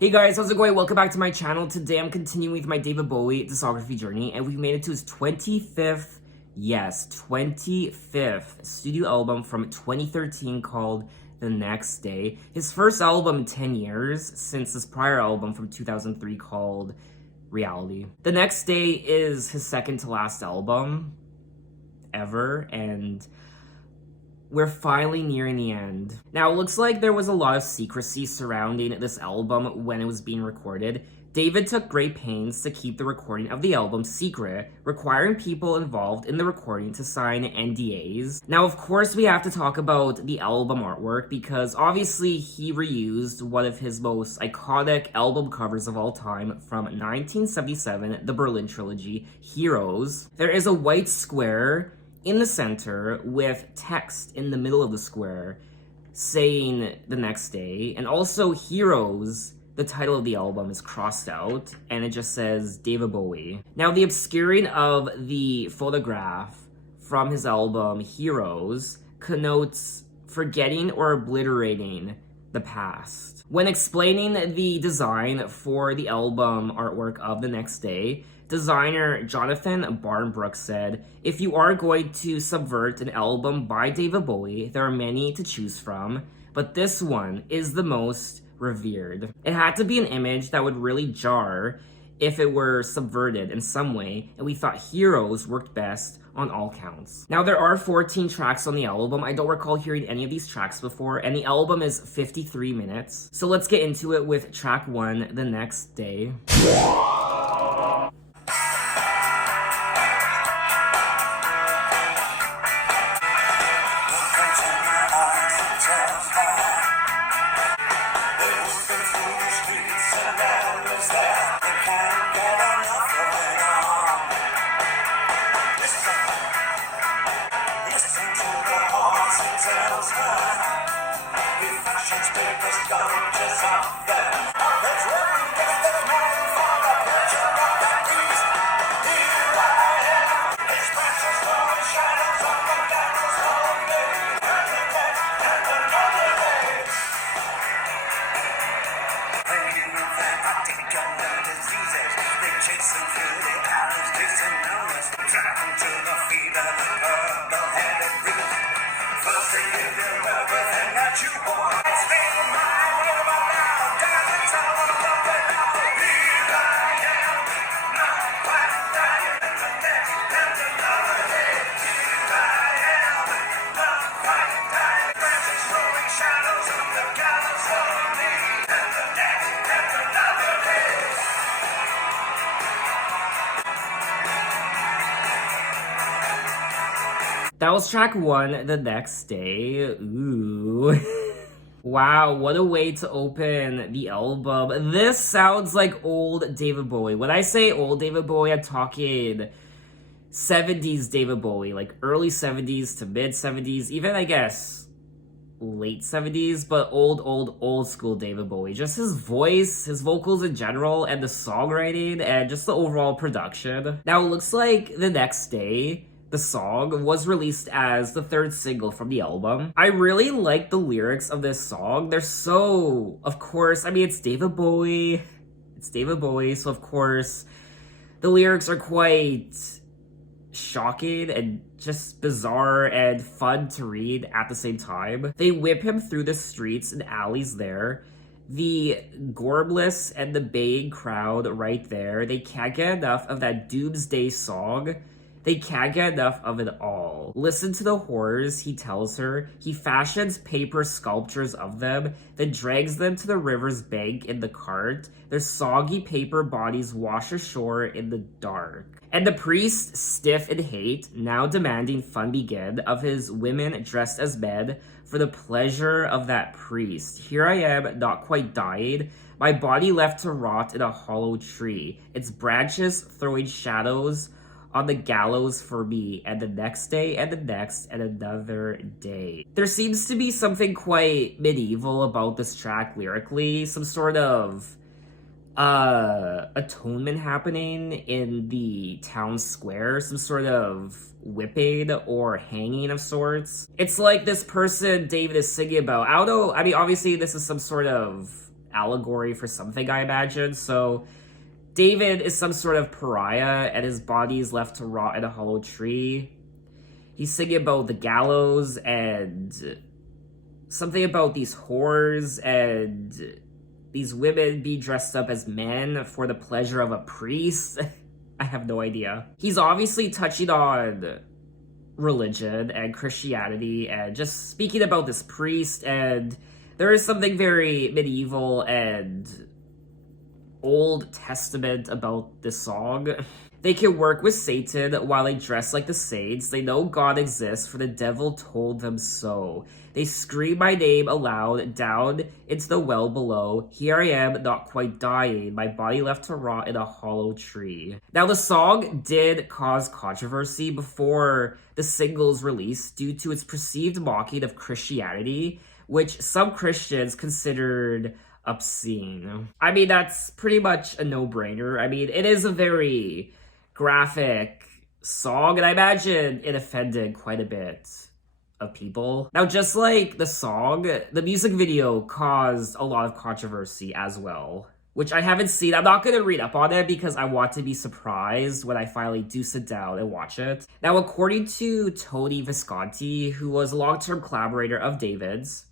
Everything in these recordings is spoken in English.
Hey guys, how's it going? Welcome back to my channel. Today I'm continuing with my David Bowie discography journey, and we've made it to his 25th, yes, 25th studio album from 2013 called The Next Day. His first album in 10 years since his prior album from 2003 called Reality. The Next Day is his second to last album ever, and we're finally nearing the end. Now, it looks like there was a lot of secrecy surrounding this album when it was being recorded. David took great pains to keep the recording of the album secret, requiring people involved in the recording to sign NDAs. Now, of course, we have to talk about the album artwork because obviously he reused one of his most iconic album covers of all time from 1977, the Berlin trilogy, Heroes. There is a white square in the center with text in the middle of the square saying The Next Day, and also Heroes, the title of the album, is crossed out and it just says David Bowie. Now, the obscuring of the photograph from his album Heroes connotes forgetting or obliterating the past. When explaining the design for the album artwork of The Next Day, designer Jonathan Barnbrook said, "If you are going to subvert an album by David Bowie, there are many to choose from, but this one is the most revered. It had to be an image that would really jar if it were subverted in some way, and we thought Heroes worked best on all counts." Now, there are 14 tracks on the album. I don't recall hearing any of these tracks before, and the album is 53 minutes. So let's get into it with track 1, The Next Day. That was track 1, The Next Day. Ooh. Wow, what a way to open the album. This sounds like old David Bowie. When I say old David Bowie, I'm talking 70s David Bowie, like early 70s to mid 70s, even I guess late 70s, but old school David Bowie. Just his voice, his vocals in general, and the songwriting, and just the overall production. Now, it looks like The Next Day, the song, was released as the third single from the album. I really like the lyrics of this song. They're so, of course, I mean, it's David Bowie. It's David Bowie, so of course, the lyrics are quite shocking and just bizarre and fun to read at the same time. They whip him through the streets and alleys there. The gormless and the baying crowd right there. They can't get enough of that doomsday song. They can't get enough of it all. Listen to the horrors, he tells her. He fashions paper sculptures of them, then drags them to the river's bank in the cart. Their soggy paper bodies wash ashore in the dark. And the priest, stiff in hate, now demanding fun begin, of his women dressed as men, for the pleasure of that priest. Here I am, not quite dying, my body left to rot in a hollow tree, its branches throwing shadows on the gallows for me, and the next day, and the next, and another day. There seems to be something quite medieval about this track lyrically, some sort of atonement happening in the town square, some sort of whipping or hanging of sorts. It's like this person David is singing about, I don't know, I mean, obviously this is some sort of allegory for something, I imagine. So David is some sort of pariah, and his body is left to rot in a hollow tree. He's singing about the gallows and something about these whores and these women be dressed up as men for the pleasure of a priest. I have no idea. He's obviously touching on religion and Christianity and just speaking about this priest, and there is something very medieval and Old Testament about this song. They can work with Satan while they dress like the saints. They know God exists, for the devil told them so. They scream my name aloud, down into the well below. Here I am, not quite dying, my body left to rot in a hollow tree. Now, the song did cause controversy before the single's release due to its perceived mocking of Christianity, which some Christians considered obscene. I mean, that's pretty much a no-brainer. I mean, it is a very graphic song, and I imagine it offended quite a bit of people. Now, just like the song, the music video caused a lot of controversy as well, which I haven't seen. I'm not going to read up on it because I want to be surprised when I finally do sit down and watch it. Now, according to Tony Visconti, who was a long-term collaborator of David's,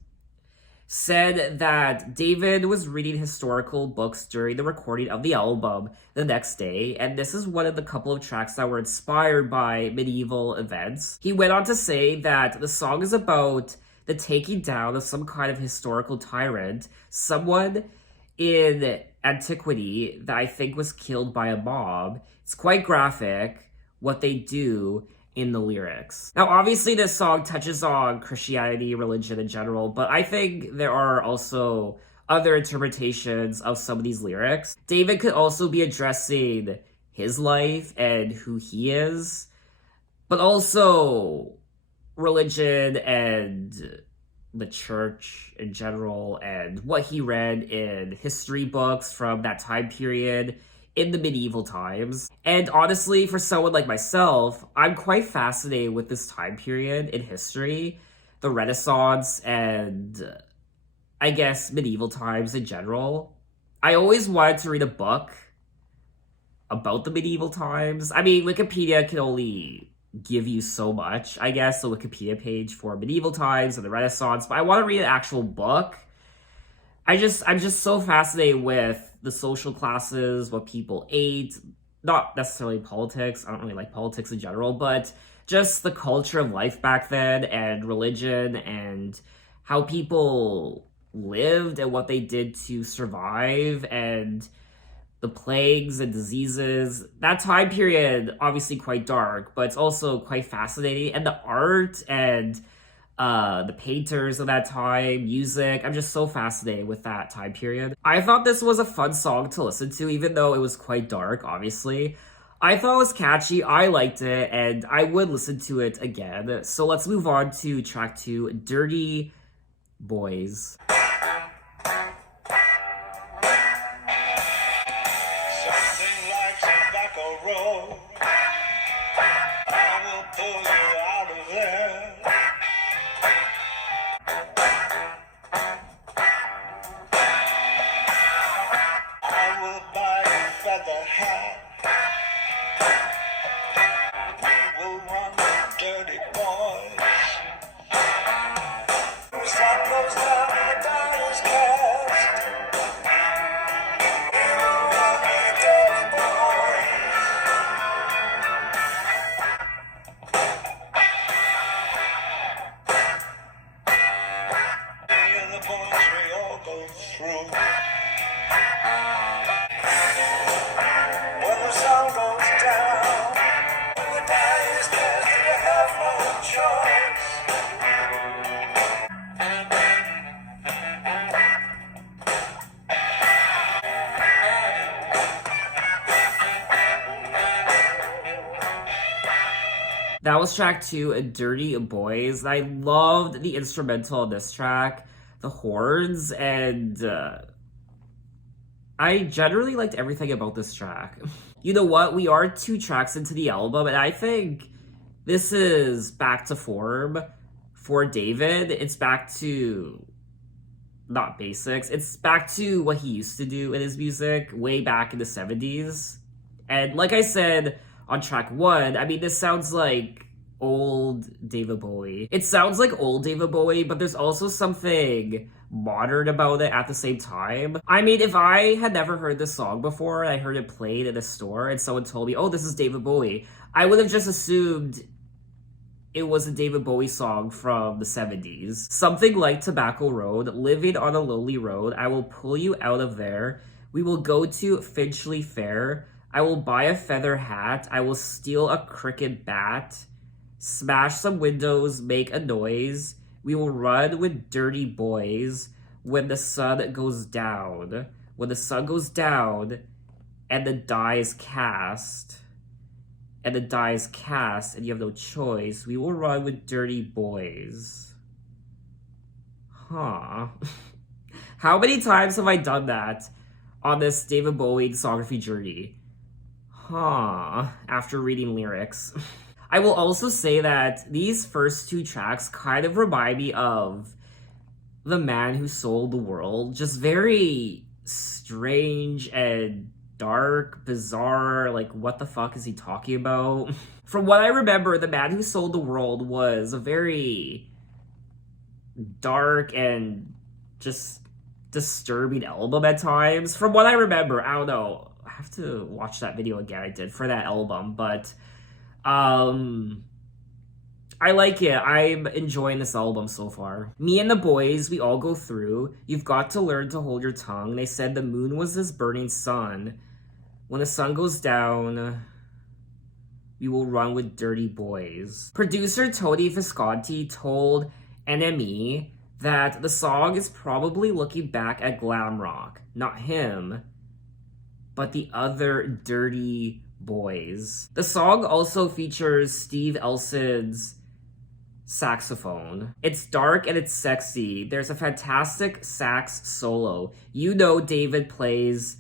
said that David was reading historical books during the recording of the album the next day, and this is one of the couple of tracks that were inspired by medieval events. He went on to say that the song is about the taking down of some kind of historical tyrant, someone in antiquity that I think was killed by a mob. It's quite graphic what they do in the lyrics. Now, obviously, this song touches on Christianity, religion in general, but I think there are also other interpretations of some of these lyrics. David could also be addressing his life and who he is, but also religion and the church in general and what he read in history books from that time period in the medieval times. And honestly, for someone like myself, I'm quite fascinated with this time period in history, the Renaissance, and I guess medieval times in general. I always wanted to read a book about the medieval times. I mean, Wikipedia can only give you so much, I guess, the Wikipedia page for medieval times and the Renaissance, but I want to read an actual book. I'm just so fascinated with the social classes, what people ate, not necessarily politics. I don't really like politics in general, but just the culture of life back then and religion and how people lived and what they did to survive and the plagues and diseases. That time period, obviously quite dark, but it's also quite fascinating. And the art and the painters of that time, music. I'm just so fascinated with that time period. I thought this was a fun song to listen to, even though it was quite dark, obviously. I thought it was catchy, I liked it, and I would listen to it again. So let's move on to track 2, Dirty Boys. Something like tobacco roll. I will pull you out of there. I will buy a feather hat. We will run dirty boys. The sun goes down and the die is cast. We will run the dirty boys. Me and the boys, we all go through. When the sun goes down, when the die is cast, you have no choice. That was track 2, Dirty Boys. I loved the instrumental on this track, the horns, and I generally liked everything about this track. You know what? We are 2 tracks into the album, and I think this is back to form for David. It's back to not basics. It's back to what he used to do in his music way back in the 70s. And like I said on track 1, I mean, this sounds like old David Bowie. It sounds like old David Bowie, but there's also something modern about it at the same time. I mean, if I had never heard this song before, I heard it played at a store, and someone told me, oh, this is David Bowie, I would have just assumed it was a David Bowie song from the 70s. Something like Tobacco Road, living on a lonely road, I will pull you out of there. We will go to Finchley Fair. I will buy a feather hat. I will steal a cricket bat. Smash some windows, make a noise. We will run with dirty boys when the sun goes down. When the sun goes down and the die is cast. And the die is cast and you have no choice, we will run with dirty boys. Huh. How many times have I done that on this David Bowie discography journey? Huh. After reading lyrics. I will also say that these first 2 tracks kind of remind me of The Man Who Sold the World. Just very strange and dark, bizarre, like what the fuck is he talking about? From what I remember, The Man Who Sold the World was a very dark and just disturbing album at times. From what I remember, I don't know. I have to watch that video again I did for that album, but I like it. I'm enjoying this album so far. Me and the boys, we all go through. You've got to learn to hold your tongue. They said the moon was this burning sun. When the sun goes down, we will run with dirty boys. Producer Tony Visconti told NME that the song is probably looking back at glam rock. Not him, but the other dirty boys. The song also features Steve Elson's saxophone. It's dark and it's sexy. There's a fantastic sax solo. You know David plays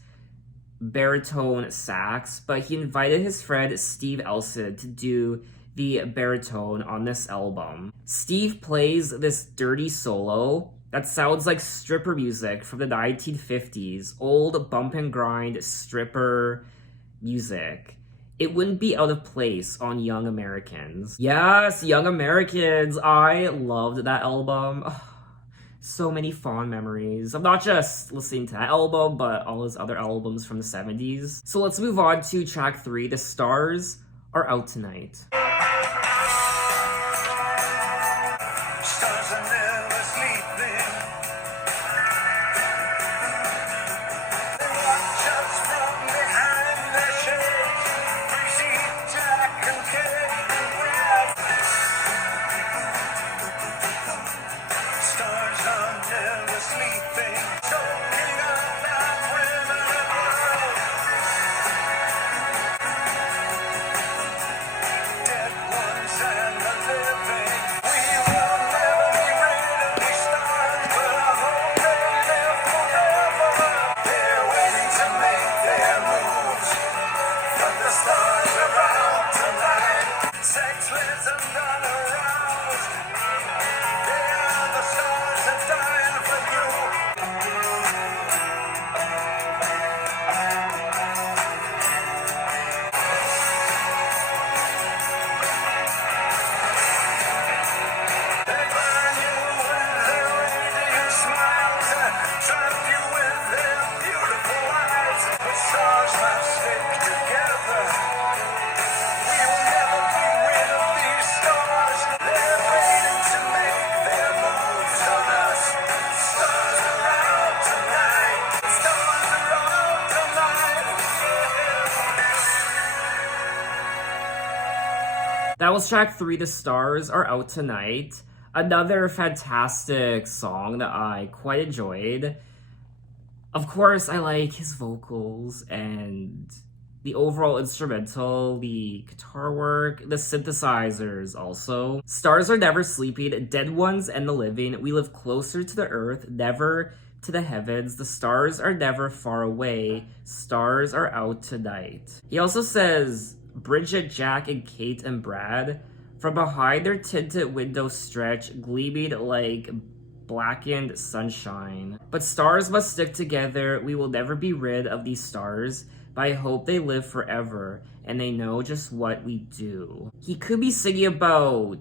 baritone sax, but he invited his friend Steve Elson to do the baritone on this album. Steve plays this dirty solo that sounds like stripper music from the 1950s, old bump and grind stripper music. It wouldn't be out of place on Young Americans. Yes, Young Americans. I loved that album. So many fond memories. I'm not just listening to that album, but all his other albums from the 70s. So let's move on to track 3. The Stars Are Out Tonight. Stars are never sleeping. They watch us from behind their shades. Greasy Jack and Kate and Brad. Stars are never sleeping. Soaking up that women abroad. Dead ones and the living. We will never be rid of these stars, but I hope they live forever. They're waiting to make their moves, but the stars are out tonight. Sexless and unaroused. They are the stars that dying for you. They burn you with their radiant smiles, trap you with their beautiful eyes. The stars must stick together. We will never be rid of these stars. They're waiting to make their moves on us. Stars are out tonight. Stars are out tonight. That was track 3, The Stars Are Out Tonight. Another fantastic song that I quite enjoyed. Of course, I like his vocals and the overall instrumental, the guitar work, the synthesizers also. Stars are never sleeping, dead ones and the living. We live closer to the earth, never to the heavens. The stars are never far away. Stars are out tonight. He also says, Bridget, Jack, and Kate and Brad, from behind their tinted windows stretch, gleaming like Blackened Sunshine. But stars must stick together. We will never be rid of these stars. But I hope they live forever and they know just what we do. He could be singing about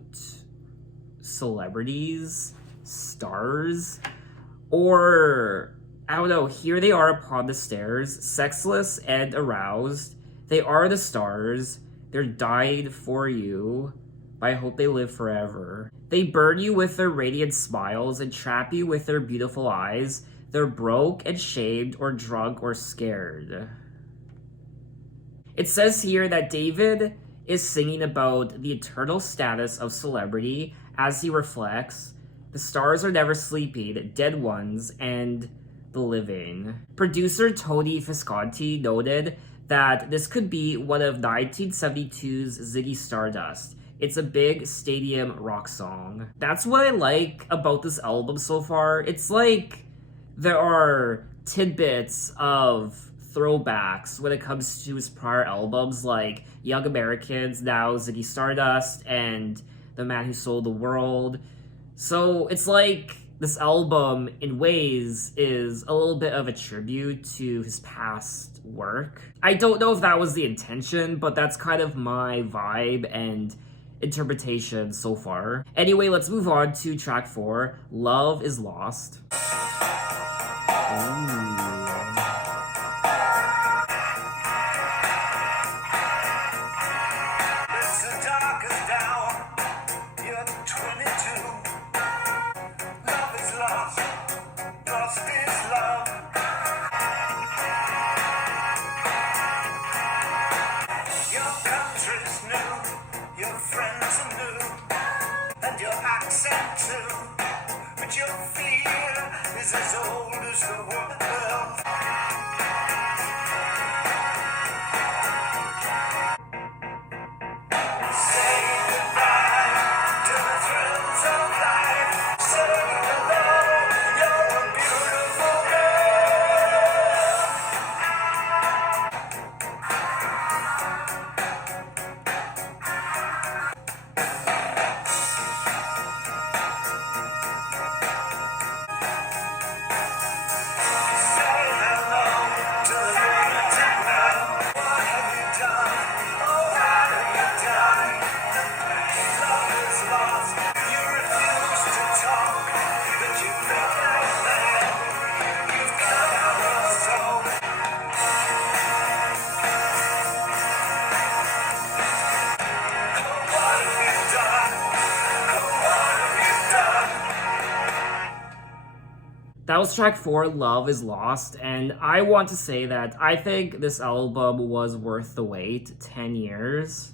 celebrities, stars, or I don't know. Here they are upon the stairs, sexless and aroused. They are the stars. They're died for you. But I hope they live forever. They burn you with their radiant smiles and trap you with their beautiful eyes. They're broke and shamed or drunk or scared. It says here that David is singing about the eternal status of celebrity as he reflects, the stars are never sleeping, dead ones, and the living. Producer Tony Visconti noted that this could be one of 1972's Ziggy Stardust. It's a big stadium rock song. That's what I like about this album so far. It's like there are tidbits of throwbacks when it comes to his prior albums, like Young Americans, now Ziggy Stardust, and The Man Who Sold the World. So it's like this album, in ways, is a little bit of a tribute to his past work. I don't know if that was the intention, but that's kind of my vibe and interpretation so far. Anyway, let's move on to track 4, Love is Lost. Ooh. It's the darkest hour. You're 22. Love is lost. Lost is love. Your country's new. Your friends are new. And your accent too. But your fear is as old as the world. Say goodbye to the thrills of life. Say hello, you're a beautiful That was track 4, Love is Lost, and I want to say that I think this album was worth the wait, 10 years.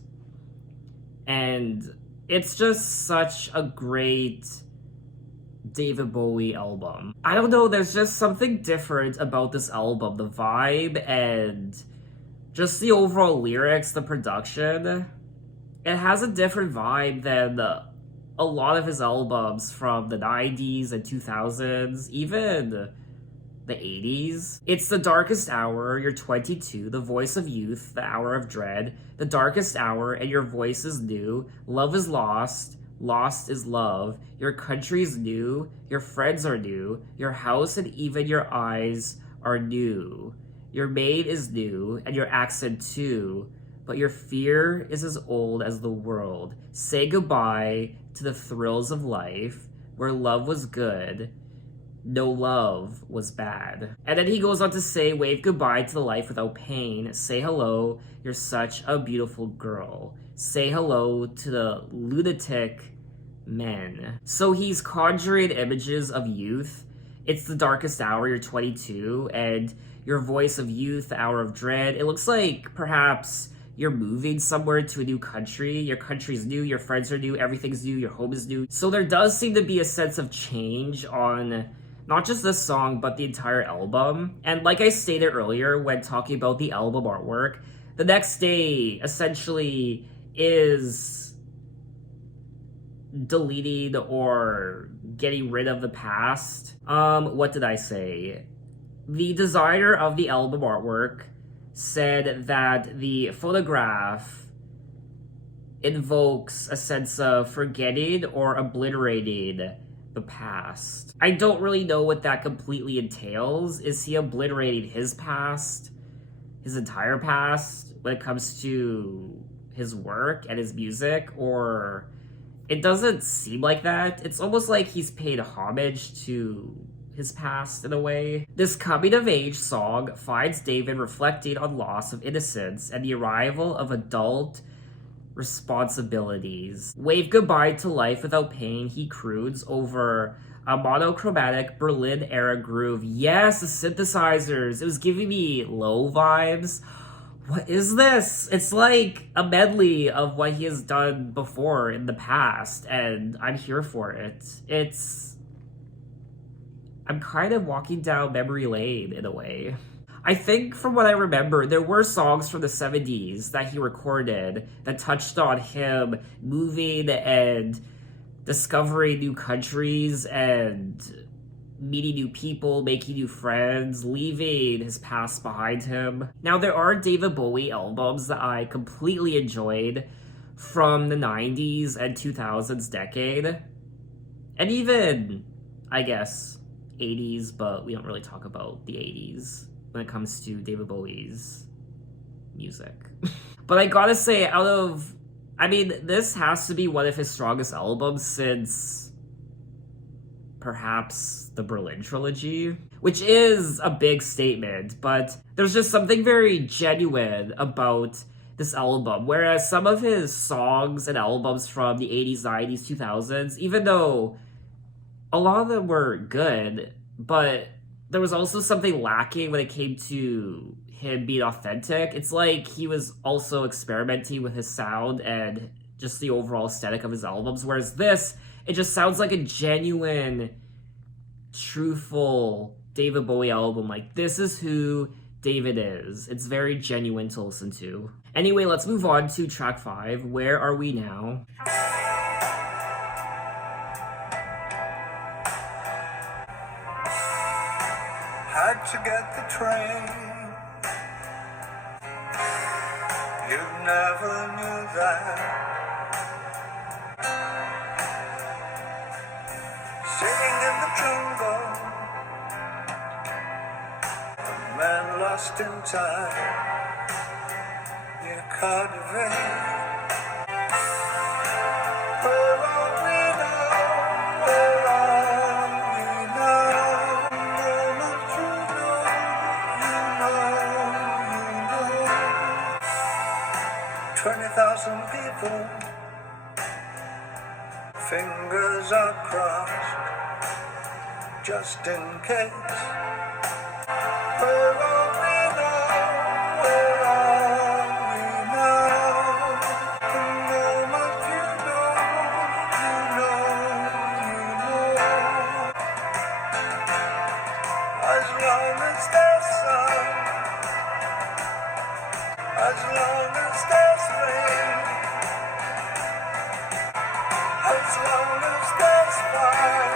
And it's just such a great David Bowie album. I don't know, there's just something different about this album. The vibe and just the overall lyrics, the production. It has a different vibe than a lot of his albums from the 90s and 2000s, even the 80s. It's the darkest hour, you're 22, the voice of youth, the hour of dread, the darkest hour, and your voice is new. Love is lost, lost is love. Your country's new, your friends are new, your house and even your eyes are new. Your maid is new, and your accent too. But your fear is as old as the world. Say goodbye to the thrills of life, where love was good, no love was bad. And then he goes on to say, wave goodbye to the life without pain. Say hello, you're such a beautiful girl. Say hello to the lunatic men. So he's conjuring images of youth. It's the darkest hour, you're 22, and your voice of youth, the hour of dread. It looks like perhaps you're moving somewhere to a new country. Your country's new, your friends are new, everything's new, your home is new. So there does seem to be a sense of change on not just this song, but the entire album. And like I stated earlier when talking about the album artwork, the next day essentially is deleting or getting rid of the past. What did I say? The designer of the album artwork said that the photograph invokes a sense of forgetting or obliterating the past. I don't really know what that completely entails. Is he obliterating his past, his entire past, when it comes to his work and his music? Or it doesn't seem like that. It's almost like he's paid homage to his past in a way. This coming of age song finds David reflecting on loss of innocence and the arrival of adult responsibilities. Wave goodbye to life without pain, he croods over a monochromatic Berlin era groove. Yes, the synthesizers. It was giving me Low vibes. What is this? It's like a medley of what he has done before in the past, and I'm here for it. I'm kind of walking down memory lane in a way. I think from what I remember, there were songs from the 70s that he recorded that touched on him moving and discovering new countries and meeting new people, making new friends, leaving his past behind him. Now, there are David Bowie albums that I completely enjoyed from the 90s and 2000s decade. And even, I guess, 80s, but we don't really talk about the 80s when it comes to David Bowie's music. But I gotta say, this has to be one of his strongest albums since perhaps the Berlin trilogy, which is a big statement, but there's just something very genuine about this album. Whereas some of his songs and albums from the 80s, 90s, 2000s, even though a lot of them were good, but there was also something lacking when it came to him being authentic. It's like he was also experimenting with his sound and just the overall aesthetic of his albums, whereas this, it just sounds like a genuine, truthful David Bowie album. Like, this is who David is. It's very genuine to listen to. Anyway, let's move on to track 5, Where Are We Now? Had to get the train. You never knew that. Sitting in the jungle, a man lost in time. Near Cardiff. Where are we now? Where are we now? Moment you know. 20,000 people, fingers are crossed, just in case. Where are we now? Where are we now? The moment you know. As long as there's sun, as long as there's rain, as long as there's fire.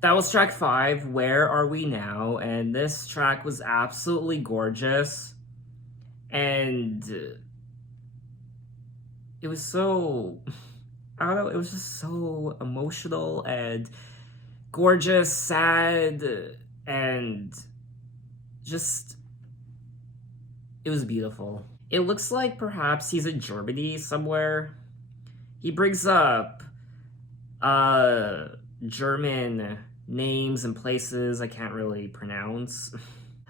That was track 5, Where Are We Now? And this track was absolutely gorgeous. And it was so, I don't know, it was just so emotional and gorgeous, sad, and just, it was beautiful. It looks like perhaps he's in Germany somewhere. He brings up German names and places I can't really pronounce.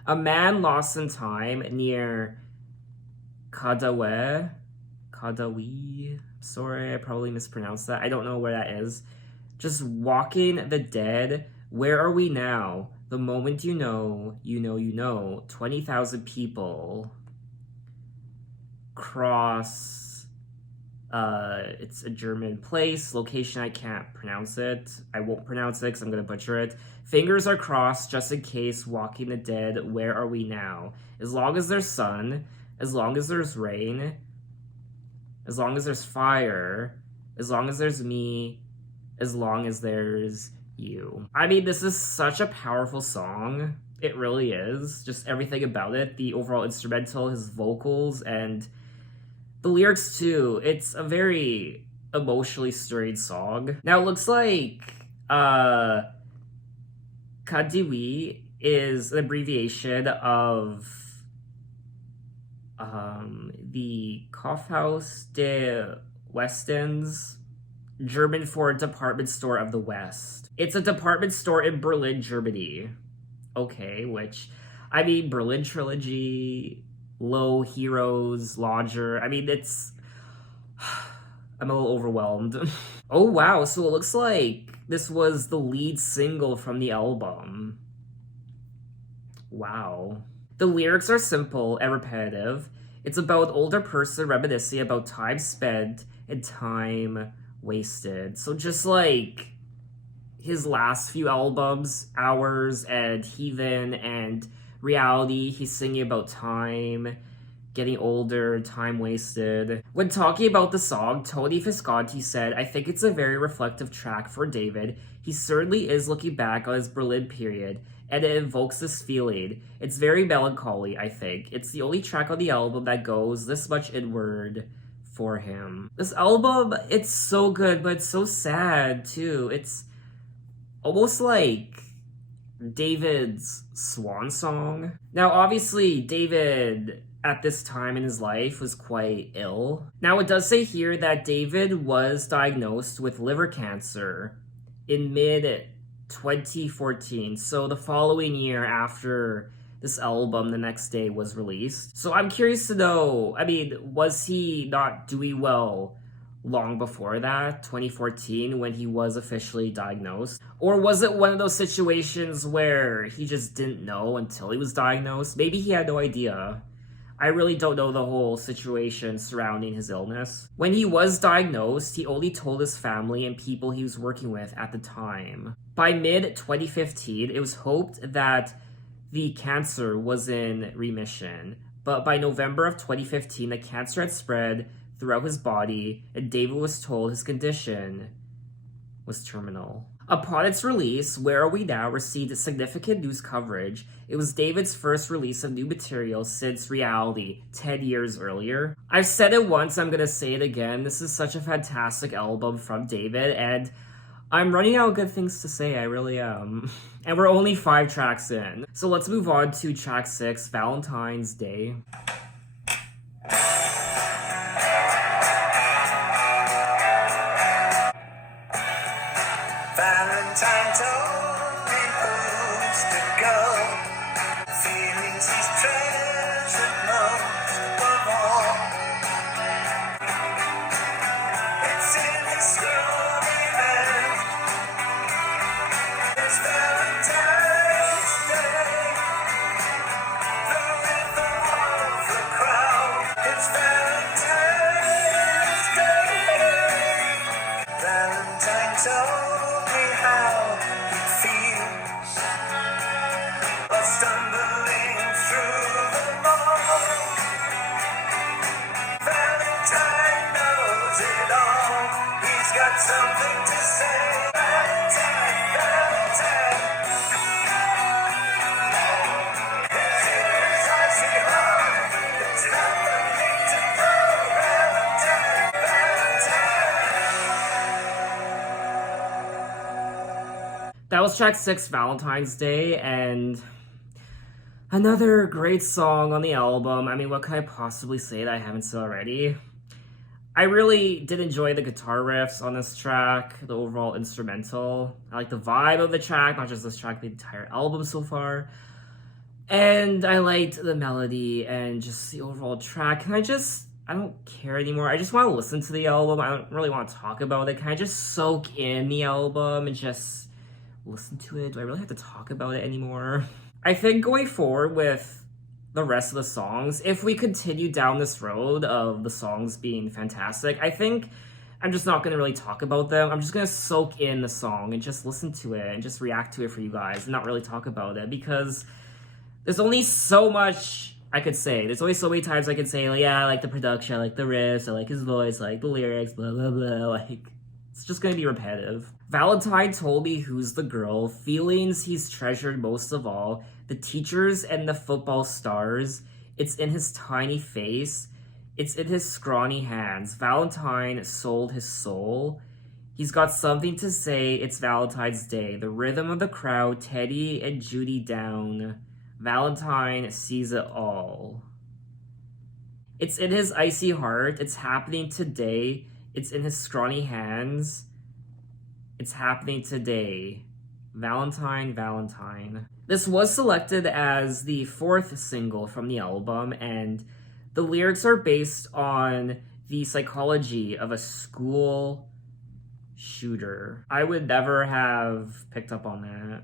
A man lost in time near Kadawe. Sorry, I probably mispronounced that. I don't know where that is. Just walking the dead. Where are we now? The moment you know, you know, you know. 20,000 people cross. It's a German place. Location, I can't pronounce it. I won't pronounce it because I'm going to butcher it. Fingers are crossed just in case. Walking the dead. Where are we now? As long as there's sun, as long as there's rain, as long as there's fire, as long as there's me, as long as there's you. I mean, this is such a powerful song. It really is. Just everything about it, the overall instrumental, his vocals, and the lyrics too. It's a very emotionally stirring song. Now it looks like Kadiwi is an abbreviation of the Kaufhaus des Westens, German for department store of the West. It's a department store in Berlin, Germany. Okay, which, I mean, Berlin Trilogy, Low, Heroes, Lodger. I mean, it's... I'm a little overwhelmed. Oh, wow, so it looks like this was the lead single from the album. Wow. The lyrics are simple and repetitive. It's about an older person reminiscing about time spent and time wasted. So just like his last few albums, Hours and Heathen and Reality, he's singing about time, getting older, time wasted. When talking about the song, Tony Visconti said, "I think it's a very reflective track for David. He certainly is looking back on his Berlin period, and it evokes this feeling. It's very melancholy, I think. It's the only track on the album that goes this much inward for him." This album, it's so good, but it's so sad too. It's almost like David's swan song. Now, obviously, David at this time in his life was quite ill. Now, it does say here that David was diagnosed with liver cancer in mid-2014, so the following year after this album, the next day, was released. So I'm curious to know, I mean, was he not doing well long before that, 2014, when he was officially diagnosed? Or was it one of those situations where he just didn't know until he was diagnosed? Maybe he had no idea. I really don't know the whole situation surrounding his illness. When he was diagnosed, he only told his family and people he was working with at the time. By mid-2015, it was hoped that the cancer was in remission, but by November of 2015, the cancer had spread throughout his body, and David was told his condition was terminal. Upon its release, Where Are We Now received significant news coverage. It was David's first release of new material since Reality, 10 years earlier. I've said it once, I'm gonna say it again. This is such a fantastic album from David, and I'm running out of good things to say, I really am. And we're only 5 tracks in. So let's move on to track 6, Valentine's Day. Valentine told me who's to go. Feelings he's treasured most of all. It's in his stormy hand. It's Valentine's Day. The rhythm of the crowd. It's Valentine's Day. Valentine told me how he feels while stumbling through the mall. Valentine knows it all. He's got something to say. Valentine, Valentine. It's in his icy heart. It's not the need to know. Valentine, Valentine. That was track 6, Valentine's Day, and another great song on the album. I mean, what could I possibly say that I haven't said already? I really did enjoy the guitar riffs on this track, the overall instrumental. I like the vibe of the track, not just this track, the entire album so far. And I liked the melody and just the overall track. I don't care anymore. I just want to listen to the album. I don't really want to talk about it. Can I just soak in the album and just listen to it? Do I really have to talk about it anymore? I think going forward with the rest of the songs, if we continue down this road of the songs being fantastic, I think I'm just not going to really talk about them. I'm just going to soak in the song and just listen to it and just react to it for you guys and not really talk about it, because there's only so much I could say. There's only so many times I could say, like, yeah, I like the production, I like the riffs, I like his voice, I like the lyrics, blah, blah, blah. Like, it's just gonna be repetitive. Valentine told me who's the girl, feelings he's treasured most of all. The teachers and the football stars. It's in his tiny face. It's in his scrawny hands. Valentine sold his soul. He's got something to say. It's Valentine's Day. The rhythm of the crowd, Teddy and Judy down. Valentine sees it all. It's in his icy heart. It's happening today. It's in his scrawny hands. It's happening today. Valentine, Valentine. This was selected as the 4th single from the album, and the lyrics are based on the psychology of a school shooter. I would never have picked up on that.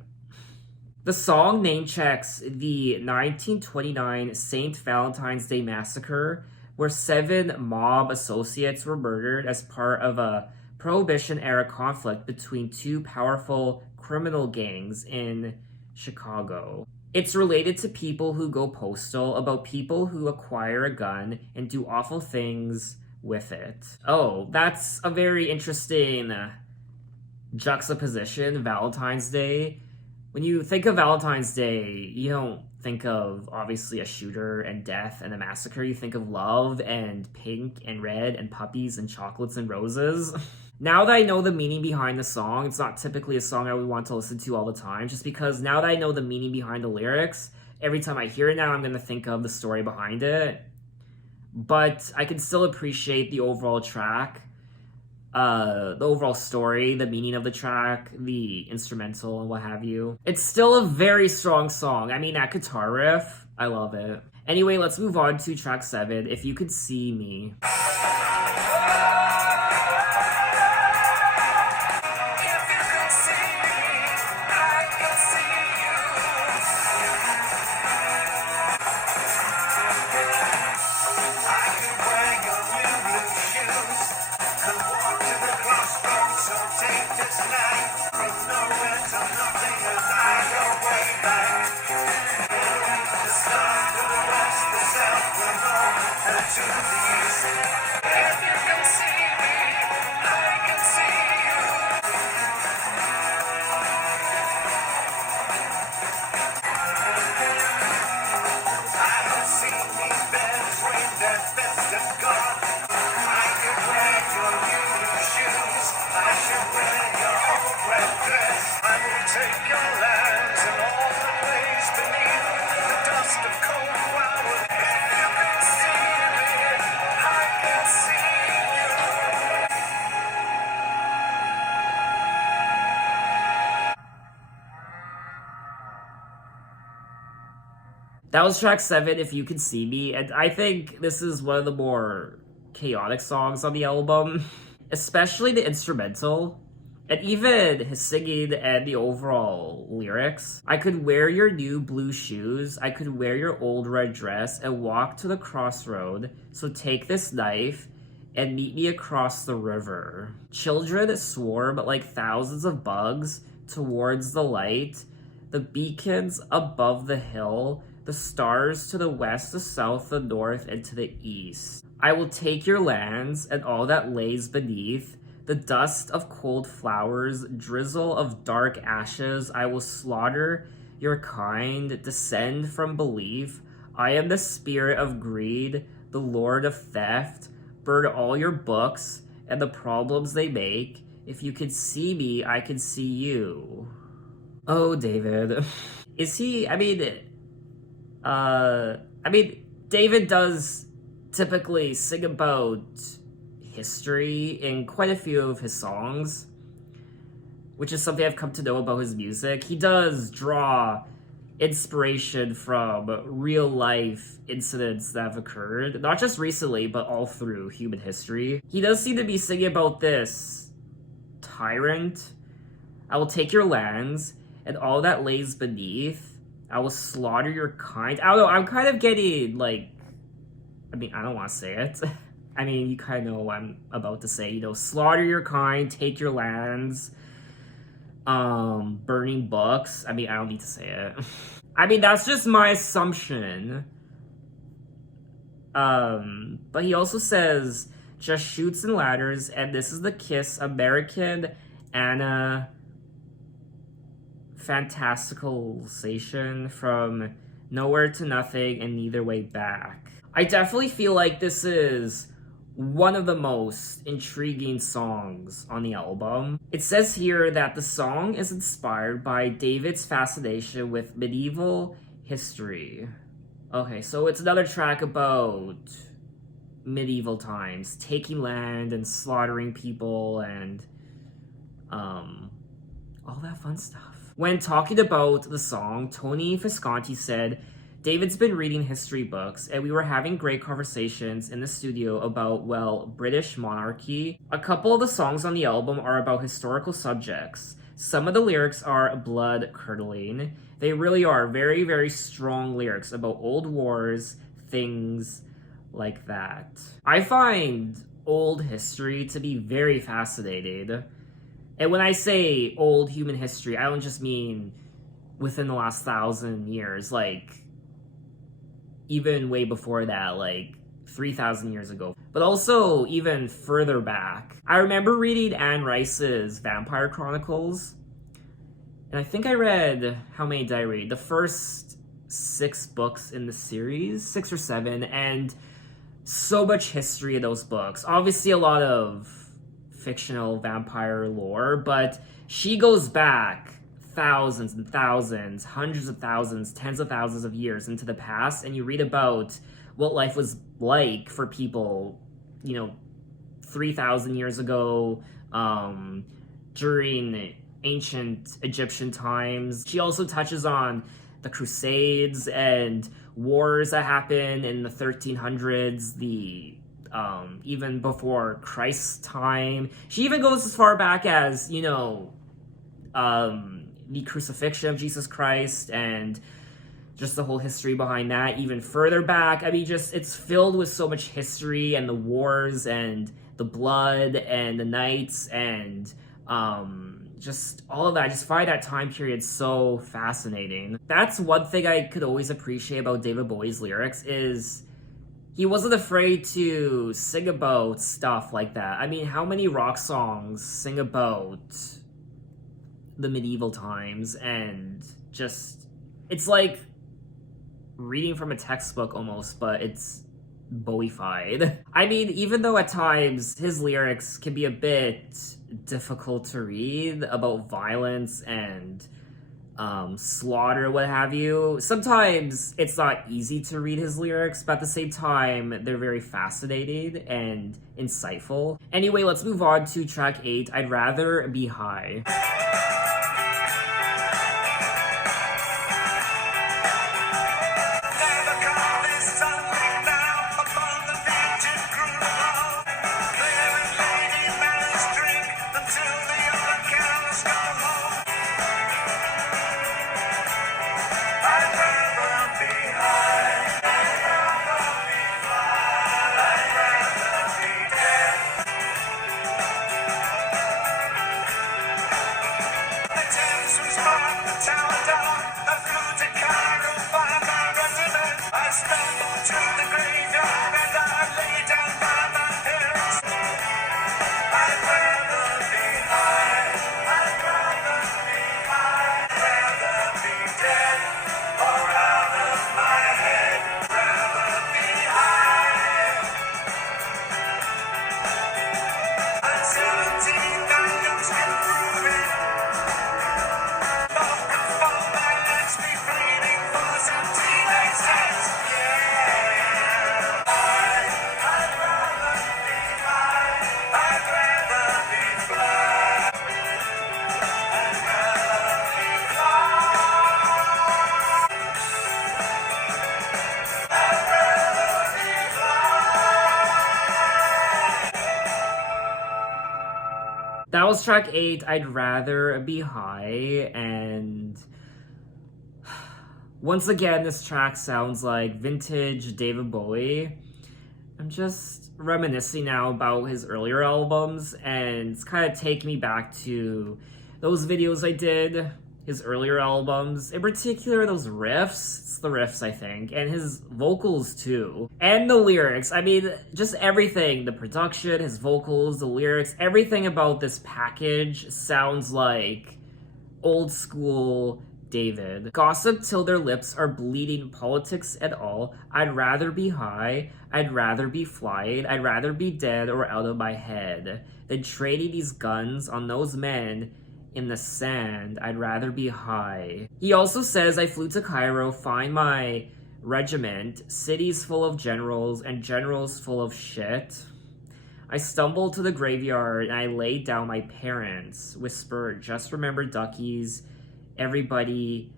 The song name checks the 1929 St. Valentine's Day Massacre, where 7 mob associates were murdered as part of a Prohibition-era conflict between 2 powerful criminal gangs in Chicago. It's related to people who go postal, about people who acquire a gun and do awful things with it. Oh, that's a very interesting juxtaposition, Valentine's Day. When you think of Valentine's Day, you don't think of, obviously, a shooter and death and a massacre. You think of love and pink and red and puppies and chocolates and roses. Now that I know the meaning behind the song, it's not typically a song I would want to listen to all the time, just because now that I know the meaning behind the lyrics, every time I hear it now, I'm going to think of the story behind it. But I can still appreciate the overall track, the overall story, the meaning of the track, the instrumental, and what have you. It's still a very strong song. I mean, that guitar riff, I love it. Anyway, let's move on to track 7, If You Could See Me. That was track 7, If You Could See Me, and I think this is one of the more chaotic songs on the album, especially the instrumental, and even his singing and the overall lyrics. I could wear your new blue shoes, I could wear your old red dress, and walk to the crossroad, so take this knife and meet me across the river. Children swarm like thousands of bugs towards the light, the beacons above the hill, the stars to the west, the south, the north, and to the east. I will take your lands and all that lays beneath, the dust of cold flowers, drizzle of dark ashes. I will slaughter your kind, descend from belief. I am the spirit of greed, the lord of theft. Burn all your books and the problems they make. If you could see me, I could see you. Oh, David. Is he, David does typically sing about history in quite a few of his songs, which is something I've come to know about his music. He does draw inspiration from real life incidents that have occurred, not just recently, but all through human history. He does seem to be singing about this tyrant. I will take your lands and all that lays beneath. I will slaughter your kind. I don't know, I'm kind of getting, I don't want to say it. You kind of know what I'm about to say. Slaughter your kind, take your lands, burning books. I don't need to say it. That's just my assumption. But he also says, just shoots and ladders, and this is the kiss, American Anna fantasticalization from nowhere to nothing and neither way back. I definitely feel like this is one of the most intriguing songs on the album. It says here that the song is inspired by David's fascination with medieval history. Okay, so it's another track about medieval times, taking land and slaughtering people and all that fun stuff. When talking about the song, Tony Visconti said, David's been reading history books, and we were having great conversations in the studio about, well, British monarchy. A couple of the songs on the album are about historical subjects. Some of the lyrics are blood-curdling. They really are very, very strong lyrics about old wars, things like that. I find old history to be very fascinating. And when I say old human history, I don't just mean within the last 1,000 years, like even way before that, like 3,000 years ago, but also even further back. I remember reading Anne Rice's Vampire Chronicles, and I think I read, how many did I read? The first 6 books in the series, 6 or 7, and so much history in those books. Obviously a lot of fictional vampire lore, but she goes back thousands and thousands, hundreds of thousands, tens of thousands of years into the past, and you read about what life was like for people, 3,000 years ago, during ancient Egyptian times. She also touches on the Crusades and wars that happened in the 1300s, even before Christ's time. She even goes as far back as, the crucifixion of Jesus Christ and just the whole history behind that, even further back. I mean, it's filled with so much history and the wars and the blood and the knights and just all of that. I just find that time period so fascinating. That's one thing I could always appreciate about David Bowie's lyrics is he wasn't afraid to sing about stuff like that. I mean, how many rock songs sing about the medieval times and just, it's like reading from a textbook almost, but it's Bowie-fied. I mean, even though at times his lyrics can be a bit difficult to read about violence and slaughter, what have you, sometimes it's not easy to read his lyrics, but at the same time, they're very fascinating and insightful. Anyway, let's move on to track 8, I'd Rather Be High. That was track 8, I'd Rather Be High, and once again, this track sounds like vintage David Bowie. I'm just reminiscing now about his earlier albums, and it's kind of taking me back to those videos I did, his earlier albums, in particular those riffs. It's the riffs, I think, and his vocals too, and the lyrics. I mean, just everything, the production, his vocals, the lyrics, everything about this package sounds like Old school David. Gossip till their lips are bleeding, politics at all. I'd rather be high, I'd rather be flying, I'd rather be dead or out of my head than trading these guns on those men in the sand. I'd rather be high. He also says, I flew to Cairo, find my regiment, cities full of generals and generals full of shit. I stumbled to the graveyard and I laid down my parents, whispered, just remember duckies, everybody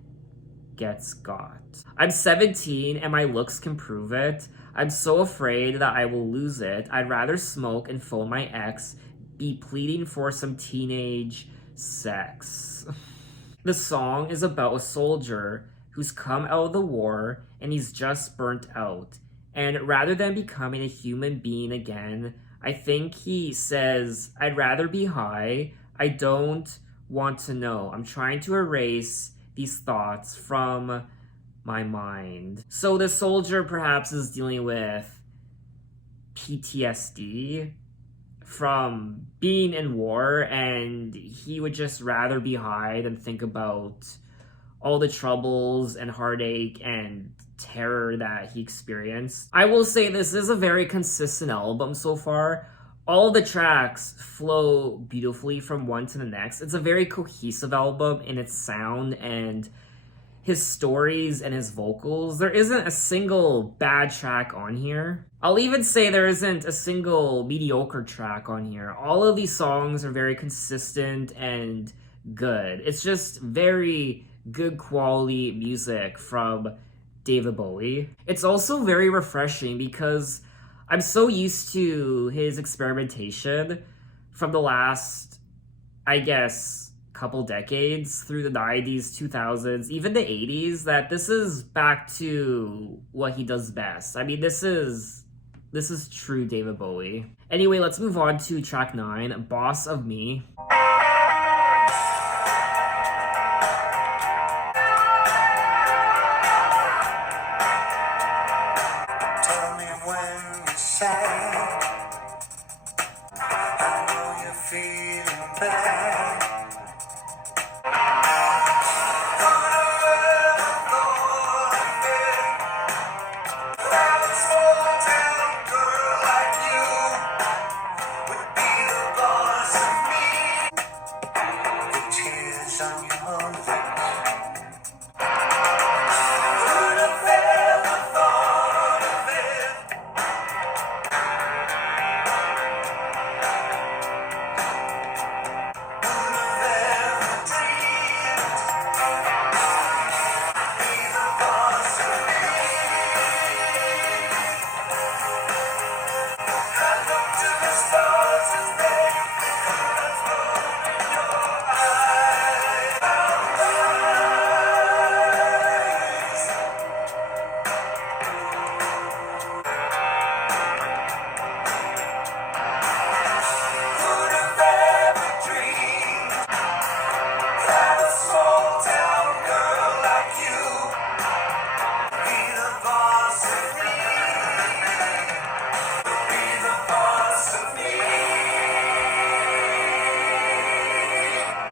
gets got. I'm 17 and my looks can prove it. I'm so afraid that I will lose it. I'd rather smoke and phone my ex, be pleading for some teenage sex. The song is about a soldier who's come out of the war and he's just burnt out. And rather than becoming a human being again, I think he says, I'd rather be high. I don't want to know. I'm trying to erase these thoughts from my mind. So the soldier perhaps is dealing with PTSD from being in war, and he would just rather be high than think about all the troubles and heartache and terror that he experienced. I will say this is a very consistent album so far. All the tracks flow beautifully from one to the next. It's a very cohesive album in its sound and his stories and his vocals. There isn't a single bad track on here. I'll even say there isn't a single mediocre track on here. All of these songs are very consistent and good. It's just very good quality music from David Bowie. It's also very refreshing because I'm so used to his experimentation from the last, I guess, couple decades through the 90s, 2000s, even the 80s, that this is back to what he does best. I mean, this is true David Bowie. Anyway, let's move on to track 9, Boss of Me. Tell me when you're sad. I know you're feeling bad.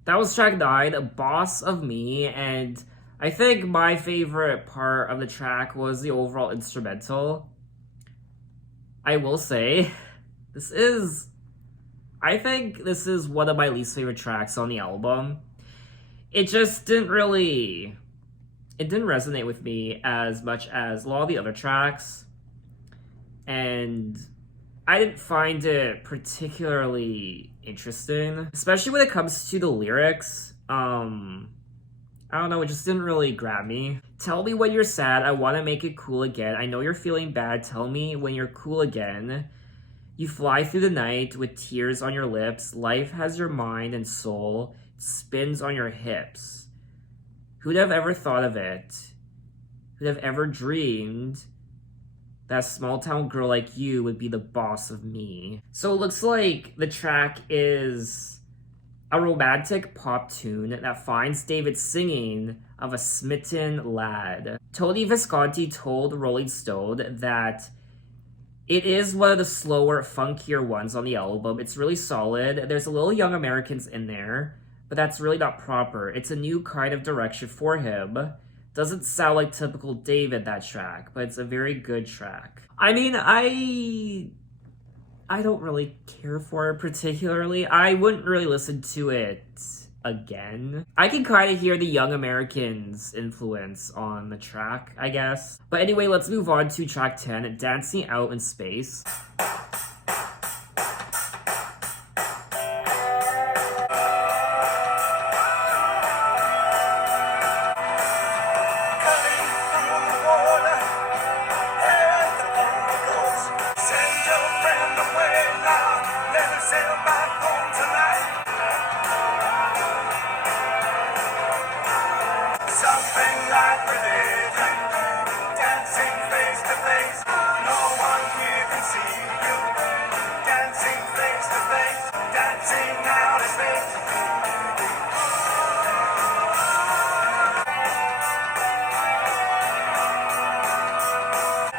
That was track 9, Boss of Me, and I think my favorite part of the track was the overall instrumental. I will say, I think this is one of my least favorite tracks on the album. It just didn't resonate with me as much as a lot of the other tracks, and I didn't find it particularly interesting, especially when it comes to the lyrics. I don't know, it just didn't really grab me. Tell me when you're sad, I want to make it cool again. I know you're feeling bad, tell me when you're cool again. You fly through the night with tears on your lips. Life has your mind and soul. It spins on your hips. Who'd have ever thought of it? Who'd have ever dreamed that small town girl like you would be the boss of me? So it looks like the track is a romantic pop tune that finds David singing of a smitten lad. Tony Visconti told Rolling Stone that it is one of the slower, funkier ones on the album. It's really solid. There's a little Young Americans in there, but that's really not proper. It's a new kind of direction for him. Doesn't sound like typical David, that track, but it's a very good track. I mean, I don't really care for it particularly. I wouldn't really listen to it again. I can kind of hear the Young Americans influence on the track, I guess. But anyway, let's move on to track 10, Dancing Out in Space. Something like religion, dancing face to face. No one here can see you. Dancing face to face, dancing out of space.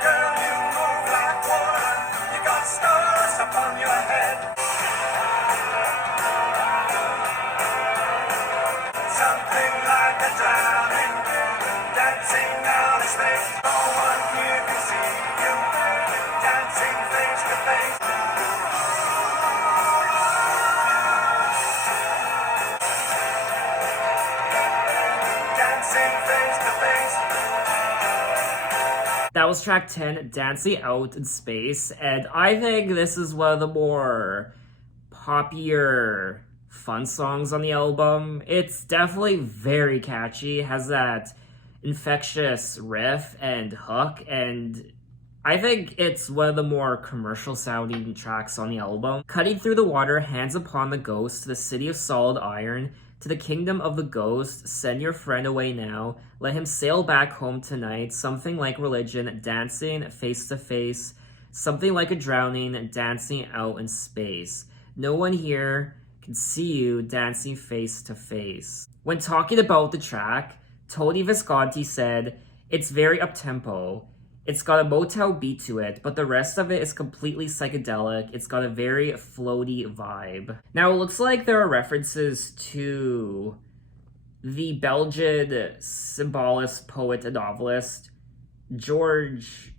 Girl, you move like water. You got stars upon your head. Something like a drowning, dancing out of space. No one here can see you. Dancing face to face. Dancing face to face. That was track 10, Dancing Out in Space, and I think this is one of the more poppier fun songs on the album. It's definitely very catchy, has that infectious riff and hook, and I think it's one of the more commercial sounding tracks on the album. Cutting through the water, hands upon the ghost, to the city of solid iron, to the kingdom of the ghost, send your friend away now, let him sail back home tonight, something like religion, dancing face to face, something like a drowning, dancing out in space. No one here can see you dancing face to face. When talking about the track, Tony Visconti said, it's very up-tempo. It's got a Motown beat to it, but the rest of it is completely psychedelic. It's got a very floaty vibe. Now, it looks like there are references to the Belgian symbolist, poet, and novelist George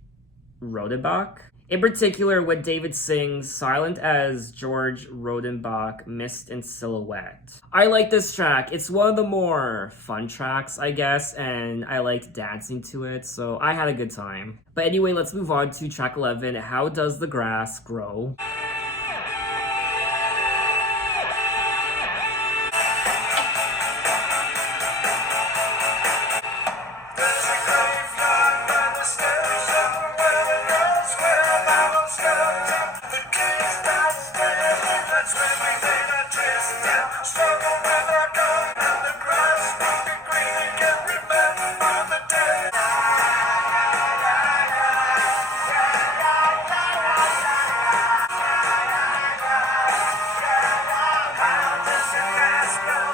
Rodenbach. In particular, when David sings Silent as George Rodenbach, Mist in Silhouette. I like this track. It's one of the more fun tracks, I guess, and I liked dancing to it, so I had a good time. But anyway, let's move on to track 11, How Does the Grass Grow? There's a graveyard by the station where the girls wear Bible skeleton. The kids downstairs, that's when we made a twist and struggle with our gun. And the grass will be green again, remember the day. How does the grass grow?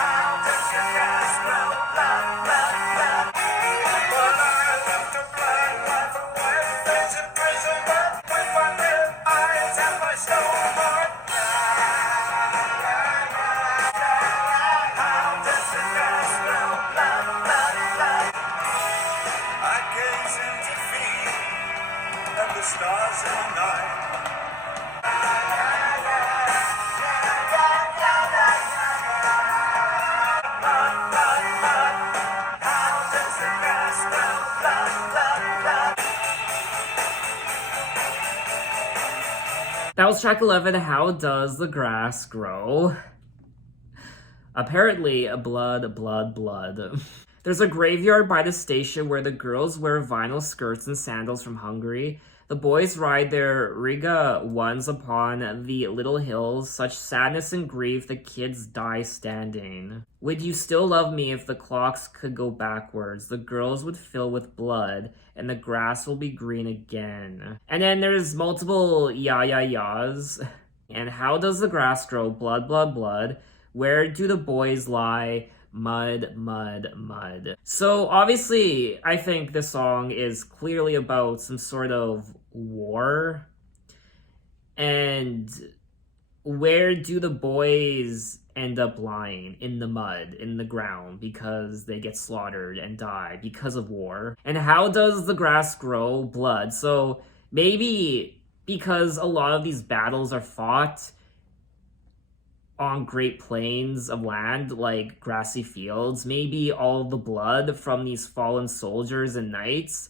How does the grass grow? Well, I left a blind life away, face in prison, but with my red eyes and my stone heart. How does the grass grow? I gaze into feet and the stars in the night. How does the grass grow? That was track 11, How Does the Grass Grow? Apparently, blood, blood, blood. There's a graveyard by the station where the girls wear vinyl skirts and sandals from Hungary. The boys ride their Riga ones upon the little hills. Such sadness and grief, the kids die standing. Would you still love me if the clocks could go backwards? The girls would fill with blood, and the grass will be green again. And then there's multiple ya-ya-yas. And how does the grass grow? Blood, blood, blood. Where do the boys lie? Mud, mud, mud. So obviously, I think this song is clearly about some sort of war. And where do the boys end up lying? In the mud, in the ground, because they get slaughtered and die because of war. And how does the grass grow? Blood. So maybe because a lot of these battles are fought on great plains of land, like grassy fields, maybe all the blood from these fallen soldiers and knights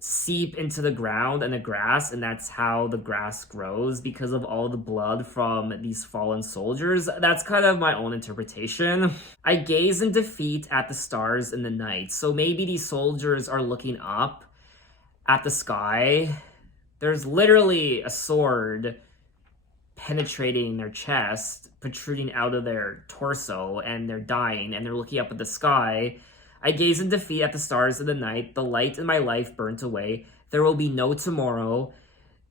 seep into the ground and the grass, and that's how the grass grows, because of all the blood from these fallen soldiers. That's kind of my own interpretation. I gaze in defeat at the stars in the night. So maybe these soldiers are looking up at the sky. There's literally a sword penetrating their chest, protruding out of their torso, and they're dying, and they're looking up at the sky. I gaze in defeat at the stars of the night, the light in my life burnt away. There will be no tomorrow.